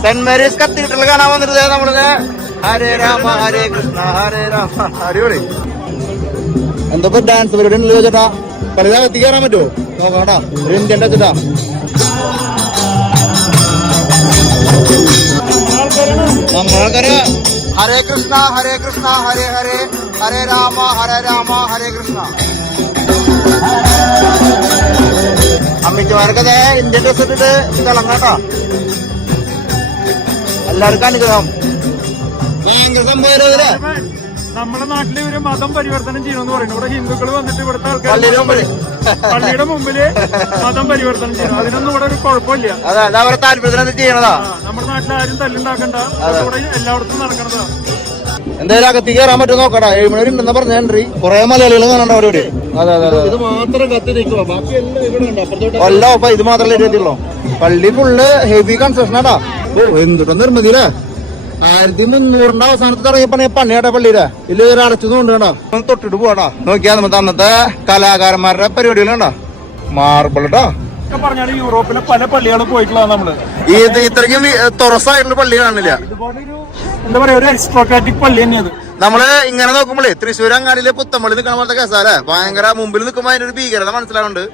Saint Mary's cathedral കാണാൻ വന്നിട്ട് നമ്മളിത് ഹരേ രാമ ഹരേ കൃഷ്ണ ഹരേ രാമ. അടിപൊളി. എന്താ ഡാൻസ് പരിപാടി ഉണ്ടല്ലോ ചേട്ടാ. കളിതാ എത്തിക്കാറാൻ പറ്റുമോ നോക്കാട്ടാ. ഒരു ഇന്ത്യൻ വെച്ചിട്ടാ. നമ്മളാൾക്കാര് ഹരേ കൃഷ്ണ ഹരേ കൃഷ്ണ ഹരേ ഹരേ ഹരേ രാമ ഹരേ കൃഷ്ണ. അമ്മിച്ചമാരൊക്കെ ഇന്ത്യൻ ഡ്രസ് ഇട്ടിട്ട് തിളങ്ങാട്ടാ. എല്ലാവർക്കും അനുഗ്രഹം. ഭയങ്കര സംഭവം. നമ്മുടെ നാട്ടിലെ ഒരു മതം പരിവർത്തനം ചെയ്യണമെന്ന് പറയുന്നു. ഇവിടെ ഹിന്ദുക്കൾ വന്നിട്ട് ഇവിടുത്തെ ആൾക്കാർ പള്ളിയുടെ മുമ്പില് മതം പരിവർത്തനം ചെയ്യണം. അതിനൊന്നും ഇവിടെ ഒരു കുഴപ്പമില്ല. അതെ, അവരുടെ താല്പര്യത്തിന് ചെയ്യണതാ. നമ്മുടെ നാട്ടിൽ ആരും തല്ലുണ്ടാക്കണ്ട. ഇവിടെ എല്ലായിടത്തും നടക്കണതാ. എന്തായാലും അകത്തി കയറാൻ പറ്റും നോക്കടാ. 7 മണി ഉണ്ടെന്ന് പറഞ്ഞ എൻട്രി. കുറെ മലയാളികൾ കാണണ്ട അവരോട്. അതെ അതെ അതെ. ഇത് മാത്രം കത്തി നിൽക്കുക. ബാക്കി എല്ലാം അപ്പൊ ഇത് മാത്രമല്ലേ ഇരുപത്തിയുള്ളൂ. പള്ളി ഫുള്ള് ഹെവി കൺസ്ട്രക്ഷനാടാ. എന്തുട്ടാ നിർമ്മിതിയില്ലേ. 1300 അവസാനത്ത് ഇറങ്ങിയ പണിയാട്ടെ പള്ളിയിലെ. ഇല്ല ഒരു അടച്ചതും ഉണ്ട് കേട്ടോ. തൊട്ടിട്ട് പോവാടാ. നോക്കിയാ നമുക്ക് അന്നത്തെ കലാകാരന്മാരുടെ പരിപാടികളുണ്ടാ. മാർബിൾട്ടാ പറഞ്ഞാല് യൂറോപ്പിലെ പല പള്ളികളും പോയിട്ടുള്ള നമ്മള് ഇത് ഇത്രയ്ക്കും തുറസായിട്ടുള്ള പള്ളി കാണില്ല. ഇതുപോലൊരു എന്താ പറയാ ഒരു എക്സ്ട്രോക്കാറ്റിക് പള്ളി തന്നെയത്. നമ്മള് ഇങ്ങനെ നോക്കുമ്പോഴേ തൃശ്ശൂർ അങ്ങാടിയിലെ പുത്തമ്പള്ളി നിൽക്കണ പോലത്തെ കേസാലേ. ഭയങ്കര മുമ്പിൽ നിൽക്കുമ്പോ അതിനൊരു ഭീകരത മനസ്സിലാവുന്നുണ്ട്.